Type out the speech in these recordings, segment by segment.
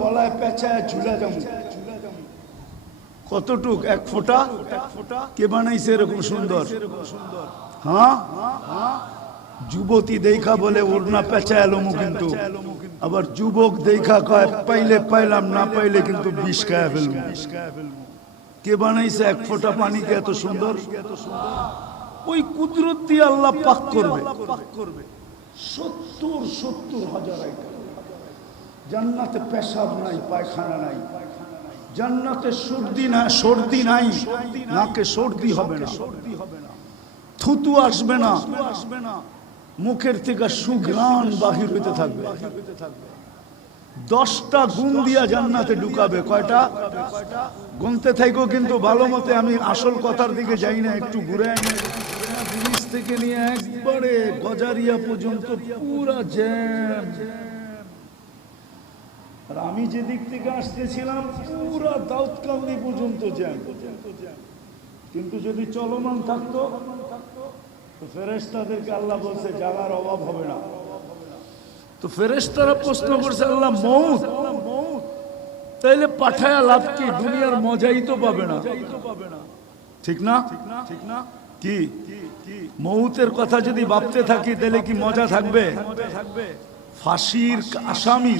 গলায় পেঁচায় ঝুলা কতটুক? এক ফোঁটা? কে বানাইছে এরকম সুন্দর? হ্যাঁ? যুবতী দেখা বলে ওড়না কিন্তু। আবার যুবক দেখা কয়, পাইলে পাইলাম, না পাইলে কিন্তু বিষ খায় ফেলব। কে বানাইছে এক ফোঁটা পানিকে এত সুন্দর? ওই কুদরত আল্লাহ পাক করবে। সত্তর সত্তর হাজার আইটেম। জান্নাতে পেশাব নাই, পায়খানা নাই। জান্নাতে সর্দি না সর্দি নাই, নাকে সর্দি হবে না। থুতু আসবে না। মুখের থেকে সুঘ্রাণ বাহির হইতে থাকবে। দশটা গুণ দিয়া জান্নাতে ঢুকাবে। কয়টা? গুনতে থাকো কিন্তু ভালো মতে আমি আসল কথার দিকে যাই না, একটু ঘুরে থেকে নিয়ে একবারে গজারিয়া পর্যন্ত পুরা জ্যাম। আর আমি যে দিক থেকে আসতেছিলাম, পুরা দাউদকান্দি পর্যন্ত জ্যাম কিন্তু যদি চলমান থাকতো, তো ফেরেস্তাদেরকে আল্লাহ বলছে জাগার অভাব হবে না। তো ফেরেস্তারা প্রশ্ন করছে, আল্লাহ, মৌত? তাইলে পাঠায়া লাভ কি? দুনিয়ার মজাই তো পাবে না। ঠিক না? ঠিক না কি? মৌতের কথা যদি ভাবতে থাকি তাহলে কি মজা থাকবে? ফাঁসির আসামি।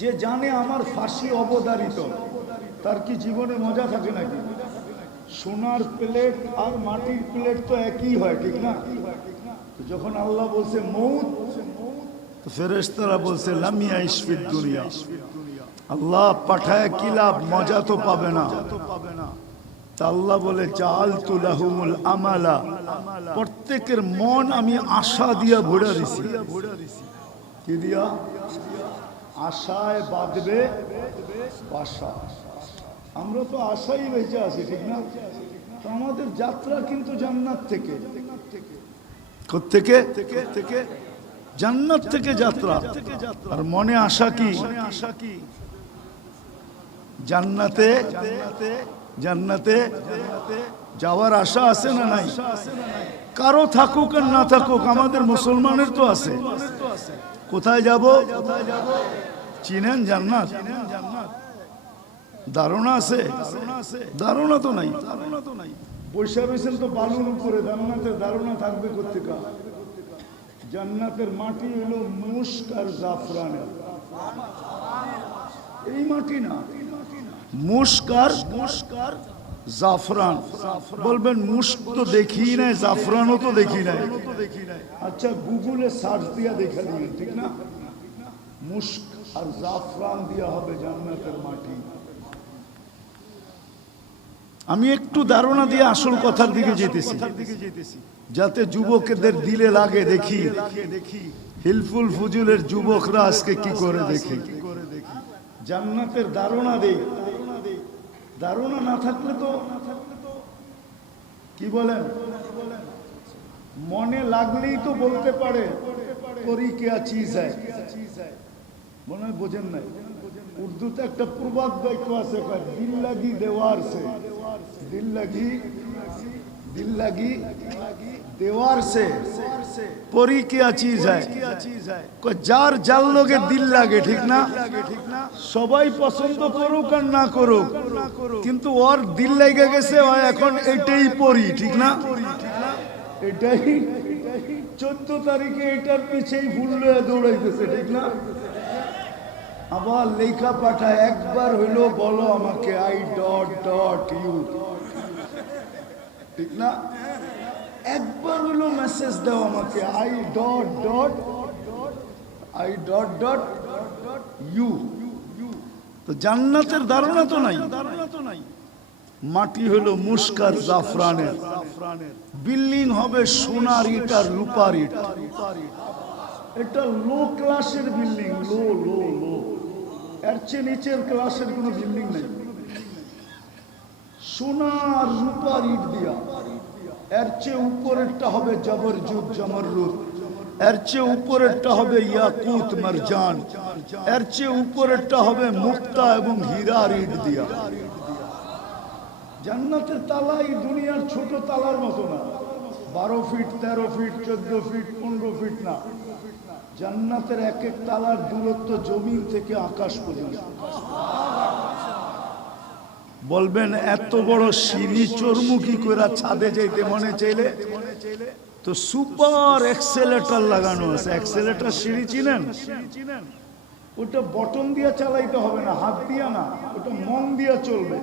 যে জানে আমার ফাঁসি অবদারিত তার কি জীবনে মজা থাকে নাকি? সোনার প্লেট আর মাটির প্লেট তো একই হয়, ঠিক না? যখন আল্লাহ বলছে মৌত, তো ফেরেশতারা বলছে লামিয়া আল্লাহ পাঠায় কি লাভ? মজা তো পাবে না। তা আল্লাহ বলে চাল তুলাহুমুল আমালা। প্রত্যেকের মন আমি আশা দিয়া ভরে দিছি। কি দিয়া? আশায় বাঁধবে বাসা। আমরা তো আশাই বেঁচে আছি, ঠিক না? আমাদের যাত্রা কিন্তু জান্নাত থেকে। থেকে থেকে জান্নাত থেকে যাত্রা। আর মনে আশা কি আশা কি? জান্নাতে জান্নাতে যাওয়ার আশা আছে না নাই? কারও থাকুক আর না থাকুক, আমাদের মুসলমানের তো আছে। কোথায় যাব? চিনেন জান্নাত। ধারণা আছে? ধারণা তো নাই। ধারণা তো নাই বৈশা রয়েছেন তো বালুর উপরে, জান্নাতের ধারণা থাকবে কোথেকা জান্নাতের মাটি হলো মুস্ক আর জাফরানের এই মাটি না। মুস্কার মুস্কার জাফরান। বলবেন মুস্ক তো দেখি নাই, জাফরানও তো দেখি নাই। আচ্ছা গুগলে সার্চ দিয়া দেখা দিবেন ঠিক না? মুস্ক আর জাফরান দিয়া হবে জান্নাতের মাটি। আমি একটু ধারণা দিয়ে আসল কথার দিকে যেতেছি। যাতে যুবকদের দিলে লাগে, দেখি। হিলফুল ফুজুলের যুবকরা আজকে কি করে দেখি? জান্নাতের ধারণা দেই। ধারণা না থাকলে তো কি বলেন? মনে লাগলেই তো বলতে পারে করি কে চিজ হয় মনে হয় বোঝেন নাই? উর্দুতে একটা প্রবাদ বাক্য আছে দিল লাগি দেওয়ার সে দিল লাগি দিল লাগি দেওয়ার সে পরি কিয়া চিজ হয় কয়, যার যার লোকে দিল লাগে ঠিক না? সবাই পছন্দ করুক আর না করুক কিন্তু ওর দিল লেগে গেছে ও এখন এটাই পরি ঠিক না? এটাই চোদ্দ তারিখে এটার পিছেই ফুল লয়ে দৌড়াইতেছে ঠিক না? আবার লেখা পাঠায় একবার হইল বলো আমাকে আই ডট ডট ইউ ঠিক না? একবার মেসেজ দাও আমাকে। I dot dot I dot dot you তো জান্নাতের ধারণা তো নাই। মাটি হলো মুস্কার জাফরানের। বিল্ডিং হবে সোনার ইট আর রূপার ইট। এটা লো ক্লাসের বিল্ডিং। লো লো লো এর চেয়ে নিচের ক্লাসের কোনো বিল্ডিং নেই। সোনার রূপার ইট দিয়া। এর চেয়ে উপরেরটা হবে জবরজুদ জমররুদ এর চেয়ে উপরেরটা হবে ইয়াকুত মারজান। এর চেয়ে উপরেরটা হবে মুক্তা এবং হীরার ইট দিয়া। জান্নাতের তালা এই দুনিয়ার ছোট তালার মতো না। বারো ফিট, তেরো ফিট, চোদ্দ ফিট, পনেরো ফিট না। জান্নাতের এক এক তালার দূরত্ব জমিন থেকে আকাশ পর্যন্ত। বলবেন, এত বড় সিঁড়ি চোরমুখী করে ছাদে যাইতে মনে চাইলে? তো সুপার এক্সেলেটর লাগানো আছে। এক্সেলেটর সিঁড়ি চিনেন? ওটা বটন দিয়ে চালাইতে হবে না, হাত দিয়া না, ওটা মন দিয়ে চলবে।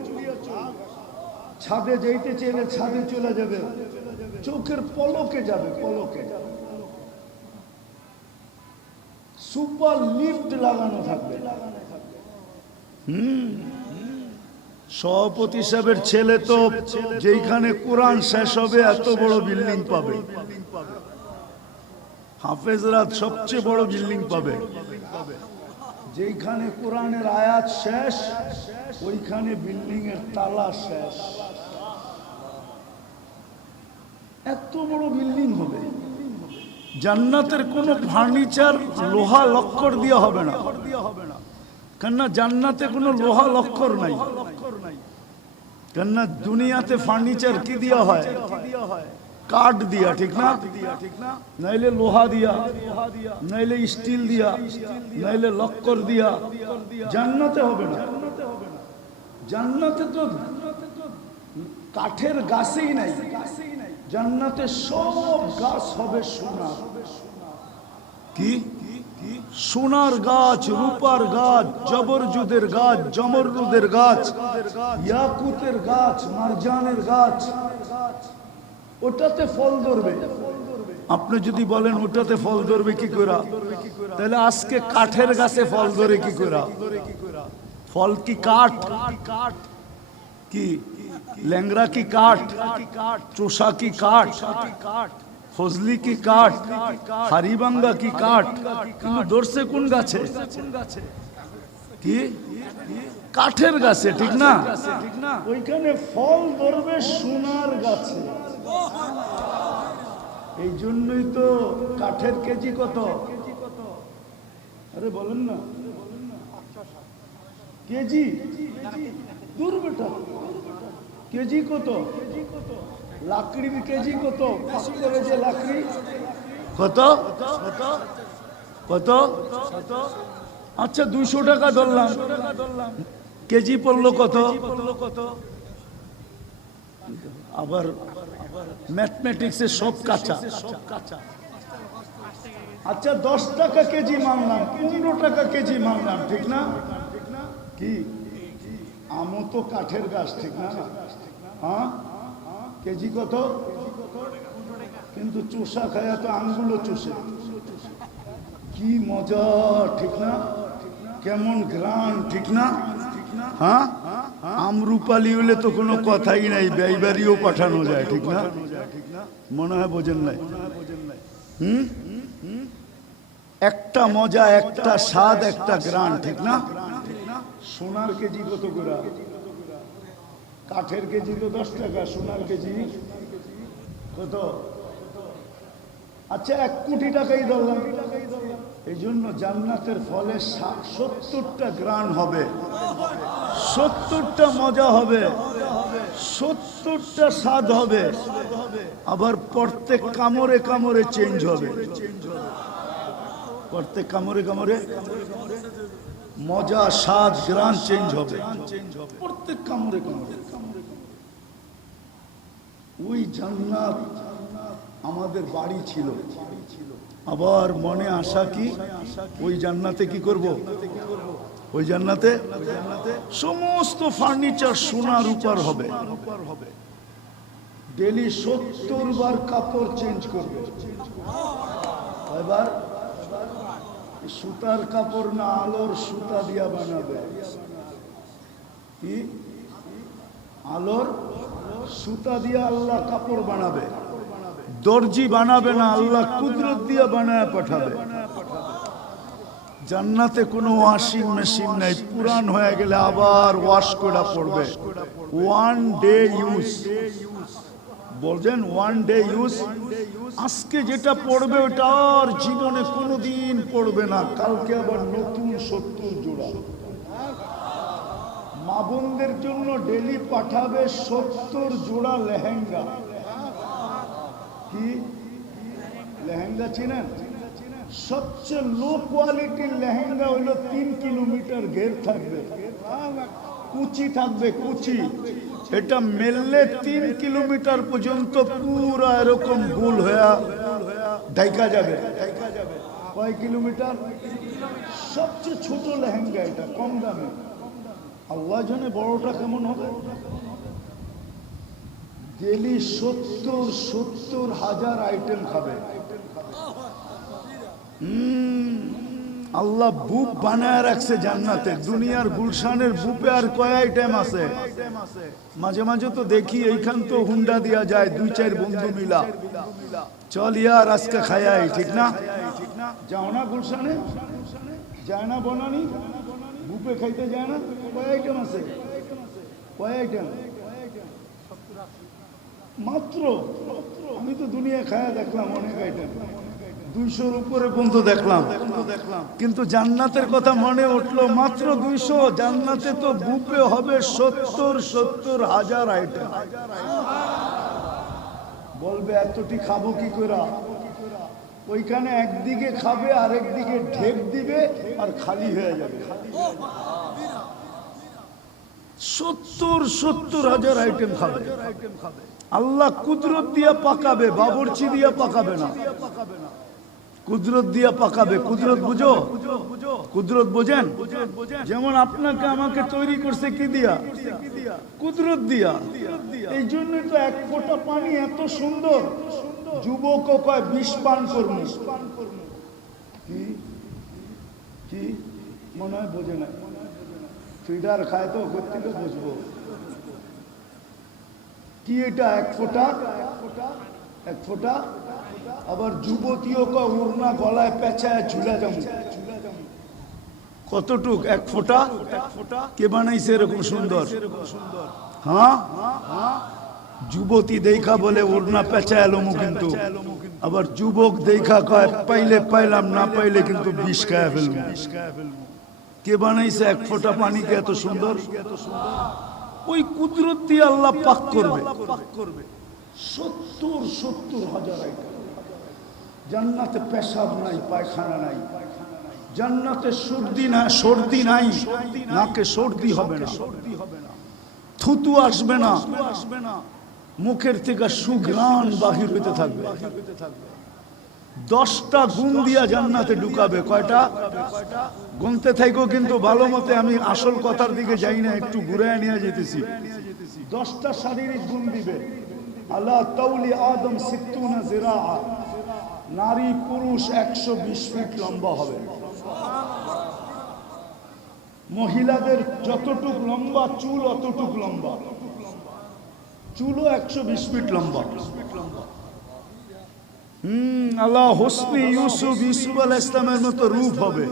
ছাদে যাইতে চাইলে ছাদে চলে যাবে। চোখের পলকে যাবে, পলকে। সুপার লিফট লাগানো থাকবে। হুম। সভাপতি সাহেবের ছেলে তো যেখানে কোরআন শেষ হবে, এত বড় বিল্ডিং পাবে। হাফেজরা সবচেয়ে বড় বিল্ডিং পাবে। যেখানে কোরআনের আয়াত শেষ, ওইখানে বিল্ডিং এর তালা শেষ। এত বড় বিল্ডিং হবে। জান্নাতের কোনো ফার্নিচার, লোহা, লক্কর দিয়ে হবে না। কেননা জান্নাতে কোনো লোহা, লক্কর নাই। কেননা দুনিয়াতে ফার্নিচার কি দিয়া হয়? কাঠ দিয়া, ঠিক না? নাইলে লোহা দিয়া, নাইলে স্টিল দিয়া, নাইলে লক্কর দিয়া। জান্নাতে হবে না। জান্নাতে তো কাঠের গাছেই নাই। জান্নাতে সব গাছ হবে সোনা। কি? সোনার গাছ, রূপার গাছ, জবরজুদের গাছ জমরুদের গাছ, ইয়াকুতের গাছ, মারজানের গাছ, ওটাতে ফল ধরবে। আপনি যদি বলেন ওটাতে ফল ধরবে কি করে? তাহলে আজকে কাঠের গাছে ফল ধরে কি করে? ফল কি কাঠ? কাঠ কি? ল্যাংরা কি কাঠ? চোষা কি কাঠ কাঠ? ফজলি কি কাঠ? হারিবাঙ্গা কি কাঠ? কিন্তু ধরছে কোন গাছে? কি? কাঠের গাছে, ঠিক না? ওইখানে ফল ধরবে সোনার গাছে। এই জন্যই তো কাঠের কেজি কত? আরে বলেন না। কেজি? দূর বেটা। কেজি কত? লাকড়ির কেজি কত? করে লাকড়ি। কত? কত? আচ্ছা দুশো টাকা ধরলাম। কেজি পড়ল কত? কত আবার ম্যাথমেটিক্সে সব কাঁচা। আচ্ছা দশ টাকা কেজি মানলাম, পনেরো টাকা কেজি মানলাম, ঠিক না? কি? আমও তো কাঠের গাছ, ঠিক না? হ্যাঁ? কেজি কত? কিন্তু চুষা খায়া তো আঙ্গুলো চুষে। কি মজা, ঠিক না? কেমন গ্রান ঠিক না? হ্যাঁ? আমরুপালি হলে তো কোনো কথাই নাই, ব্যয়বাড়িও পাঠানো যায়, ঠিক না? মনে হয় বোঝেন নাই? হুম? একটা মজা, একটা স্বাদ, একটা গ্রান ঠিক না? সোনার কেজি কত করে? কাঠের কেজি তো দশ টাকা, সোনার কেজি। কত? আচ্ছা এক কোটি টাকাই ধরলাম। এই জন্য জান্নাতের ফলে সত্তরটা গ্রান হবে। সত্তরটা মজা হবে। সত্তরটা স্বাদ হবে। আবার প্রত্যেক কামড়ে কামড়ে চেঞ্জ হবে। প্রত্যেক কামড়ে কামড়ে মজা, স্বাদ, গ্রান চেঞ্জ হবে। প্রত্যেক কামড়ে কামড়ে। ওই জান্নাত আমাদের বাড়ি ছিল। আবার মনে আশা কি? ওই জান্নাতে কি করব? ওই জান্নাতে সমস্ত ফার্নিচার সোনার উপর হবে। ডেলি সত্তর বার কাপড় চেঞ্জ করবে। এবার সুতার কাপড় না আলোর সুতা দিয়া বানাবে। কি? আলোর সুতা দিয়া আল্লাহ কাপড় বানাবে। দর্জি বানাবে না, আল্লাহ কুদরত দিয়ে বানায় পাঠাবে। জান্নাতে কোনো ওয়াশিং মেশিন নাই, পুরান হয়ে গেলে আবার ওয়াশ করা পড়বে। One day use. বলছেন ওয়ান ডে ইউজ আজকে যেটা পড়বে ওটা আর জীবনে কোনোদিন পড়বে না, কালকে আবার নতুন সত্তর জোড়া। মা বোনদের জন্য ডেলি পাঠাবে সত্তর জোড়া লেহেঙ্গা। কি? লেহেঙ্গা চিনেন? সবচেয়ে লো কোয়ালিটির লেহেঙ্গা হইল তিন কিলোমিটার ঘের থাকবে। কুচি থাকবে কুচি। এটা মেললে তিন কিলোমিটার পর্যন্ত পুরো এরকম গুল হয়ে ডাইকা যাবে। কয় কিলোমিটার? সবচেয়ে ছোট লেহেঙ্গা এটা কম দামে। আল্লাহ জানে বড়টা কেমন হবে। ডেলি সত্তর সত্তর হাজার আইটেম খাবে। হুম, আল্লাহ বুপ বানায় রাখছে জান্নাতে। দুনিয়ার গুলশানের বুপে আর কয় আইটেম আছে? মাঝে মাঝে তো দেখি এইখান তো হুন্ডা দিয়া যায়, দুই চার বন্ধু মিলা। চল ইয়ার, আজকে খায়াই ঠিক না? যাও না গুলশানে? যায় না বনানি? বুপে খাইতে যায় না? কয় আইটেম আছে? কয় আইটেম মাত্র? আমি তো দুনিয়া খায়া দেখলাম অনেক আইটেম দুইশোর উপরে দেখলাম। কিন্তু জান্নাতের কথা মনে উঠল মাত্র দুইশো। জান্নাতে তো বুপে হবে সত্তর সত্তর হাজার আইটেম বলবে, এতটি খাব কি করে? ওইখানে একদিকে খাবে আর একদিকে ঢেক দিবে আর খালি হয়ে যাবে। সত্তর সত্তর হাজার আইটেম খাবে। আল্লাহ কুদরত দিয়া পাকাবে, বাবরচি দিয়া পাকাবে না। কুদরত দিয়া পাকাবে। কুদরত বুঝো? কুদরত বোঝেন? যেমন আপনাকে আমাকে তৈরি করছে কি দিয়া? কুদরত দিয়া। এই জন্য তো এক ফোঁটা পানি এত সুন্দর। যুবক কয়, বিষ পান করুন কি? কি? মনে হয় বোঝে না। ফিডার খায় তো থেকে বুঝব। কি এটা, এক ফোঁটা? এক ফোঁটা? আবার যুবতীও কা উড়না গলায় পেঁচায় ঝুলে যাব। কতটুক? এক ফোঁটা? কে বানাইছে এরকম সুন্দর? হ্যাঁ? যুবতী দেখা বলে ওড়না পেঁচা এলো কিন্তু। আবার যুবক দেখা কয় পাইলে পাইলাম না পাইলে কিন্তু বিষ খায় ফেলব। কে বানাইছে এক ফোঁটা পানিকে এত সুন্দর? ওই কুদরত দিয়ে আল্লাহ পাক করবে। সত্তর সত্তর হাজার আইটেম। জান্নাতে পেশাব নাই, পায়খানা নাই। জান্নাতে সর্দি না সর্দি নাই, নাকে সর্দি হবে না। থুতু আসবে না। মুখের থেকে সুঘ্রাণ বাহির হইতে থাকবে। দশটা গুণ দিয়া জান্নাতে ঢুকাবে। কয়টা? গুনতে থাকো কিন্তু ভালো মতে আমি আসল কথার দিকে যাই না, একটু ঘুরে নিয়ে যেতেছি। দশটা শারীরিক গুণ দিবে। আল্লাহ তাউলি আদম সিত্তুনা জিরা নারী পুরুষ একশো বিশ ফিট লম্বা হবে। মহিলাদের যতটুক লম্বা, চুল অতটুক লম্বা। চুলও একশো বিশ ফিট লম্বা। হম, আল্লাহ হোসনি ইউসুফ ইউসুফ আল ইসলামের মতো রূপ হবে।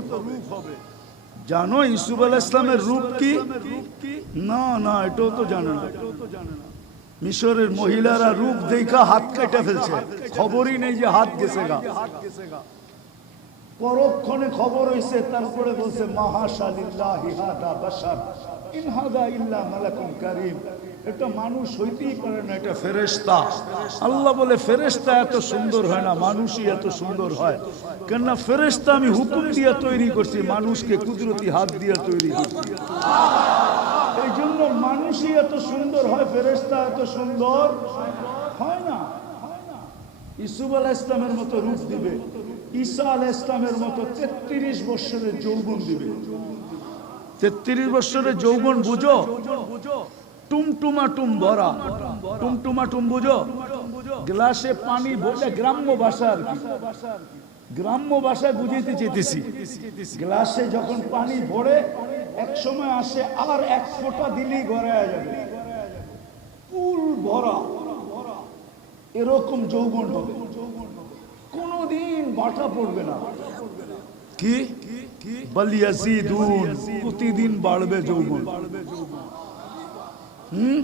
জানো ইউসুফ আল ইসলামের রূপ কি? না না, এটাও তো জানে না। মিশরের মহিলারা রূপ দেখা হাত কেটে ফেলছে। খবরই নেই যে হাত গেছে গা। পরক্ষণে খবর হইছে, তারপরে বলছে এটা মানুষ হইতেই পারে না, এটা ফেরেশতা। আল্লাহ বলে, ফেরেশতা এত সুন্দর হয় না, মানুষই এত সুন্দর হয়। কেননা ফেরেশতা আমি হুকুম দিয়ে তৈরি করছি, মানুষকে কুদরতি হাত দিয়ে তৈরি করছি। মানুষই এত সুন্দর হয়, ফেরেশতা এত সুন্দর হয় না। ইসুফ আল ইসলামের মতো রূপ দিবে, ঈসা আল ইসলামের মতো তেত্রিশ বৎসরের যৌবন দিবে। তেত্রিশ বৎসরের যৌবন বুঝো? টুমটুমা টুম ভরা। টুমটুমা টুম বুঝো? গ্লাসে পানি বলে গ্রাম্য গ্রাম্য ভাষায় বুঝাইতে চেতেছি গ্লাসে যখন পানি ভরে এক সময় আসে আর এক ফোঁটা দিলেই ঘরে যাবে। ফুল ভরা। এরকম যৌবন হবে। কোনদিন বাটা পড়বে না। কি? বলিয়াসিদুন প্রতিদিন বাড়বে যৌবন। হুম?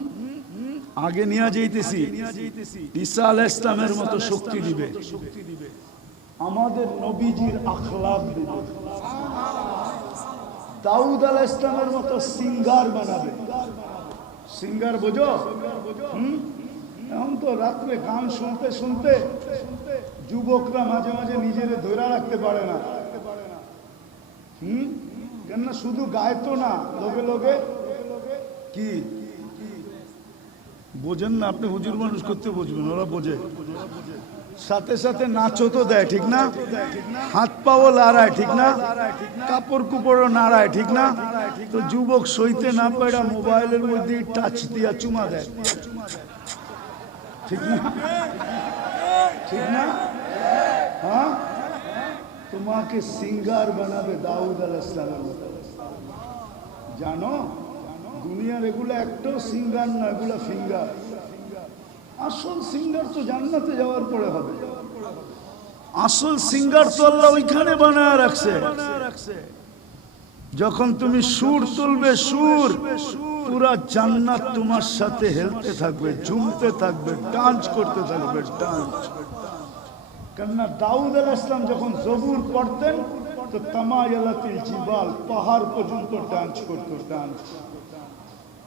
আগে নিয়ে যাইতেছি। ঈসা আল ইসলামের মতো শক্তি দিবে। আমাদের নবীজির আখলাক দিবে। দাউদ আল ইসলামের মতো সিঙ্গার বানাবে। সিঙ্গার বোঝো? এখন তো রাত্রে গান শুনতে শুনতে যুবকরা মাঝে মাঝে নিজেরে ধরে রাখতে পারে না। হুম? কেননা শুধু গায় তো না, লোকে লোকে কি? বোঝেন না, আপনি হুজুর মানুষ করতে বুঝবেন, ওরা বোঝে। সাথে সাথে নাচও তো দেয়, ঠিক না? হাত পাও লড়ায় ঠিক না? কাপড় কুপড়ও নাড়ায়, ঠিক না? তো যুবক সইতে না পারা মোবাইলের মধ্যে টাচ দিয়া চুমা দেয়। ঠিক না? ঠিক না? হ্যাঁ? তোমাকে সিঙ্গার বানাবে দাউদ আল ইসলামের মতো জানো? দুনিয়ার এগুলো একটাও সিঙ্গার না, এগুলো ফিঙ্গার। আসল সিঙ্গার তো জান্নাতে যাওয়ার পরে হবে। আসল সিঙ্গার তো আল্লাহ ওইখানে বানায় রাখছে। যখন তুমি সুর তুলবে, সুর, পুরা জান্নাত তোমার সাথে হেলতে থাকবে, ঝুমতে থাকবে, ডান্স করতে থাকবে, ডান্স। কেননা দাউদ আল ইসলাম যখন জবুর পড়তেন, তো তামায়ালাতিল জিবাল পাহাড় পর্যন্ত ডান্স করতো, ডান্স।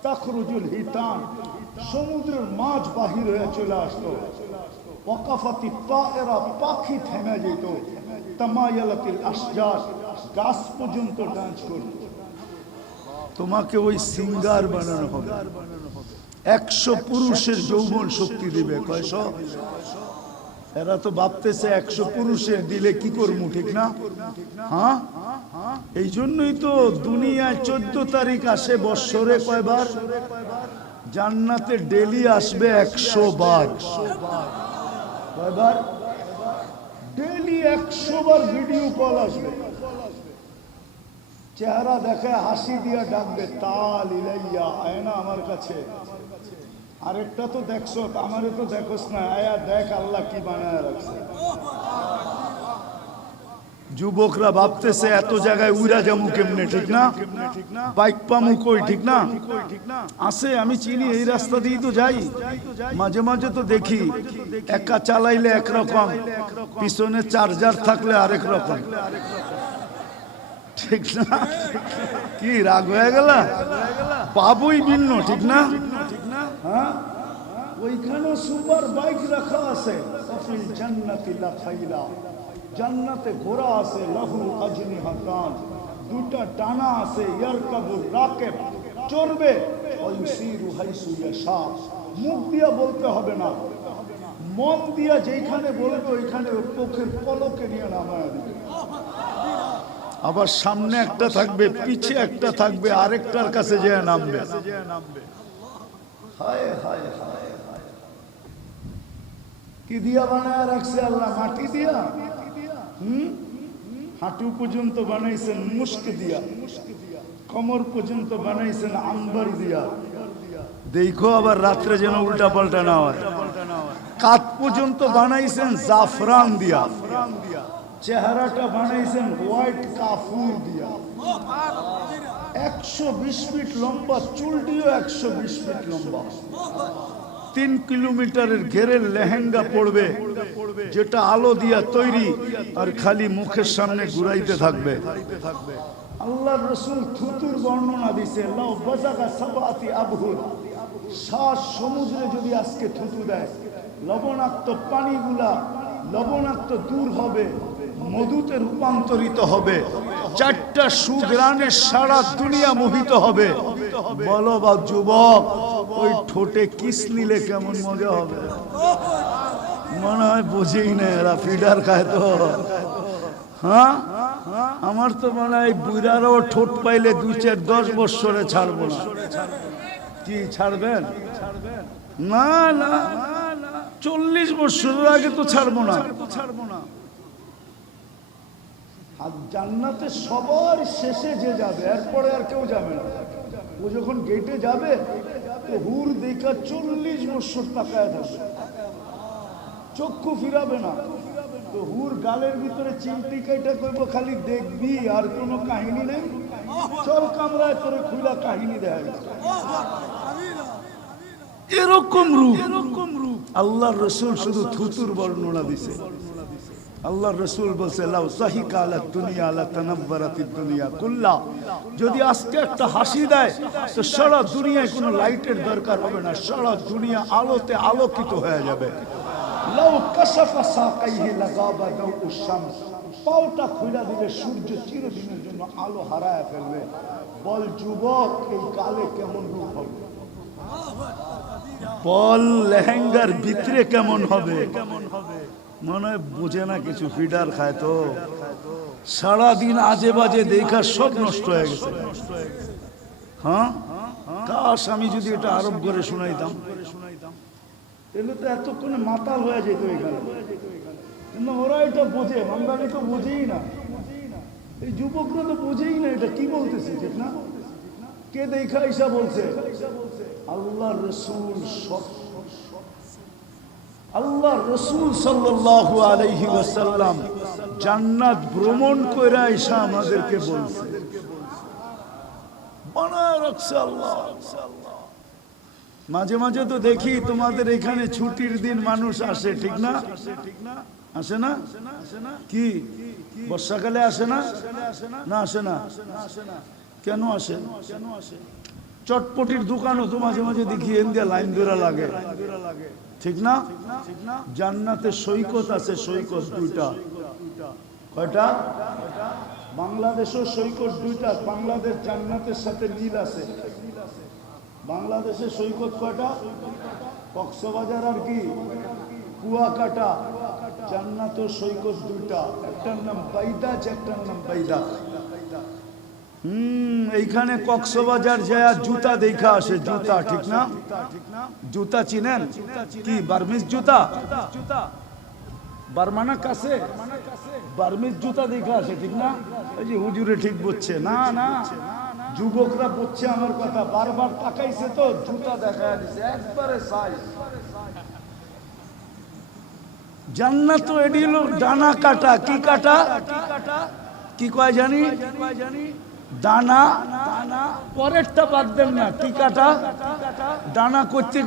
তাখরুজুল হিতান। সমুদ্রের মাছ বাহির হয়ে চলে আসতো। ওয়াকাফাতি তায়েরা পাখি থেমে যেত। তামায়ালাতিল আসজার গাছ পর্যন্ত ডান্স করত। তোমাকে ওই সিঙ্গার বানানো হবে। একশো পুরুষের যৌবন শক্তি দিবে। কয়শ এরা তো ভাবতেছে একশো পুরুষের দিলে কি করব, ঠিক না? হ্যাঁ? এই জন্যই তো দুনিয়ায় চোদ্দ তারিখ আসে বৎসরে কয়বার? জান্নাতে ডেলি আসবে একশো বার। ডেলি একশো বার ভিডিও কল আসবে। চেহারা দেখে হাসি দিয়া ডাকবে, তাল ইলাইয়া, আয় না আমার কাছে। আরেকটা তো দেখছ, আমারে তো দেখোস না। আয়া দেখ আল্লাহ কি বানায় রাখছে। যুবকরা ভাবতেছে এত জায়গায় উইরা যামু কেমনে, ঠিক না? বাইক পামু কই, ঠিক না? আছে, আমি চিনি, এই রাস্তা দিয়ে তো যাই। মাঝে মাঝে তো দেখি, একা চালাইলে একরকম, পিছনে চার্জার থাকলে আরেক রকম। ঠিক না? কি রাগ হয়ে গেল? পাবই ভিন্ন, ঠিক না? হ্যাঁ? ওইখানে সুপার বাইক রাখা আছে। জান্নাতি লাখাইলা জান্নাতে ঘোড়া আছে লাহু আজনি হাতান দুটা টানা আছে ইয়ারকাবুর রাকেব। চড়বে? হাইসু ইয়াশা। মুখ দিয়া বলতে হবে না। মন দিয়া যেখানে বলবে, ওইখানে চোখের পলকে নিয়ে নামায় দিবে। আবার সামনে একটা থাকবে, পিছে একটা থাকবে, আরেকটার কাছে যে নামবে। কি দিয়া বানায় রাখছে আল্লাহ? মাটি দিয়া? হুম? হাঁটু পর্যন্ত বানাইছেন মুস্ক দিয়া, কমর পর্যন্ত বানাইছেন আম্বার দিয়া। দেখো আবার রাত্রে যেন উল্টা পাল্টা না হয়। কাত পর্যন্ত বানাইছেন জাফরান দিয়া। চেহারাটা বানাইছেন হোয়াইট কাফুর দিয়া। একশো বিশ ফিট লম্বা, চুলটিও একশো বিশ ফিট লম্বা। তিন কিলোমিটারের ঘেরের লেহেঙ্গা পড়বে যেটা আলো দিয়া তৈরি আর খালি মুখের সামনে ঘুরাইতে থাকবে। আল্লাহ রসুল থুতুর বর্ণনা দিছে শ্বাস সমুদ্রে যদি আজকে থুতু দেয়, লবণাক্ত পানিগুলা লবণাক্ত দূর হবে, মধুতে রূপান্তরিত হবে, চারটা সুগ্রানের সারা দুনিয়া মোহিত হবে। বলো বা যুবক ওই ঠোঁটে কিস নিলে কেমন মজা হবে? মনে হয় বুঝেই না, এরা ফিডার খায় তো। হ্যাঁ? আমার তো মনে হয় বুড়ারও ঠোঁট পাইলে দু চার দশ বৎসরে ছাড়বো না। কি, ছাড়বেন? না না। চল্লিশ বৎসরের আগে তো ছাড়বো না। ছাড়বো না আর জান্নাতে সবার শেষে যে যাবে, এরপরে আর কেউ যাবে না। ও যখন গেটে যাবে হুর দেখা চল্লিশ বছর তাকায় থাকবে। চক্ষু ফিরাবে না। তো হুর গালের ভিতরে চিমটি কাইটা করব খালি দেখবি, আর কোনো কাহিনী নেই। চল কামরায় তোরে খুলা কাহিনী দেখা এরকম রূপ এরকম রূপ। আল্লাহ রসুল শুধু থুতুর বর্ণনা দিছে। আল্লাহ রসুল বলছে, লাউ সাহি কালা দুনিয়া আলা তানাব্বারাতি দুনিয়া কুল্লা। যদি আজকে একটা হাসি দেয়, তো সারা দুনিয়ায় কোনো লাইটের দরকার হবে না, সারা দুনিয়া আলোতে আলোকিত হয়ে যাবে। লাউ কাশাফা সাকাইহি লাগাবা দাউ শামস পাওটা খুইলা দিলে সূর্য চিরদিনের জন্য আলো হারায় ফেলবে। বল, যুবক, এই কালে কেমন রূপ হবে? বল, লেহেঙ্গার ভিতরে কেমন হবে কেমন হবে? মনে বোঝে না কিছু, ফিডার খায় তো। সারাদিন আজে বাজে দেখা সব নষ্ট হয়ে গেছে। হ্যাঁ? কাশ, আমি যদি এটা আরব করে শোনাইতাম। তাহলে তো এতক্ষণে মাতাল হয়ে যেত এখানে। কিন্তু ওরা এটা বোঝে বাঙালি তো বোঝেই না। এই যুবকরা তো বোঝেই না এটা কি বলতেছে, ঠিক না? কে দেখা ইসা বলছে? আল্লাহ রসুল সব আল্লাহ রসুল সাল্লাল্লাহু আলাইহি ওয়াসাল্লাম জান্নাত ভ্রমণ করে আইসা আমাদেরকে বলছে। মাঝে মাঝে তো দেখি তোমাদের এখানে ছুটির দিন মানুষ আসে, ঠিক না? আসে না? কি? বর্ষাকালে আসে না? না আসে না? কেন আসে? চটপটির দোকানও তো মাঝে মাঝে দেখি এন দিয়ে লাইন ধরা লাগে। ঠিক না? জান্নাতে সৈকত আছে, সৈকত দুইটা। কয়টা? বাংলাদেশেও সৈকত দুইটা, বাংলাদেশ জান্নাতের সাথে মিল আছে। বাংলাদেশের সৈকত কয়টা? কক্সবাজার আর কি? কুয়াকাটা। জান্নাত সৈকত দুইটা। একটার নাম বাইদাজ একটার নাম বাইদা এইখানে কক্সবাজার যায় জুতা দেখা আসে, জুতা, ঠিক না? জুতা চিনেন? কি জুতা? জুতা যুবকরা আমার কথা। বারবার তাকাইছে তো, জুতা দেখা দিছে, একবারে কাটা, কি কাটা? কি কয় জানি? দানা পরেরটা বাদ দেন না টিকাটা। দানা করতে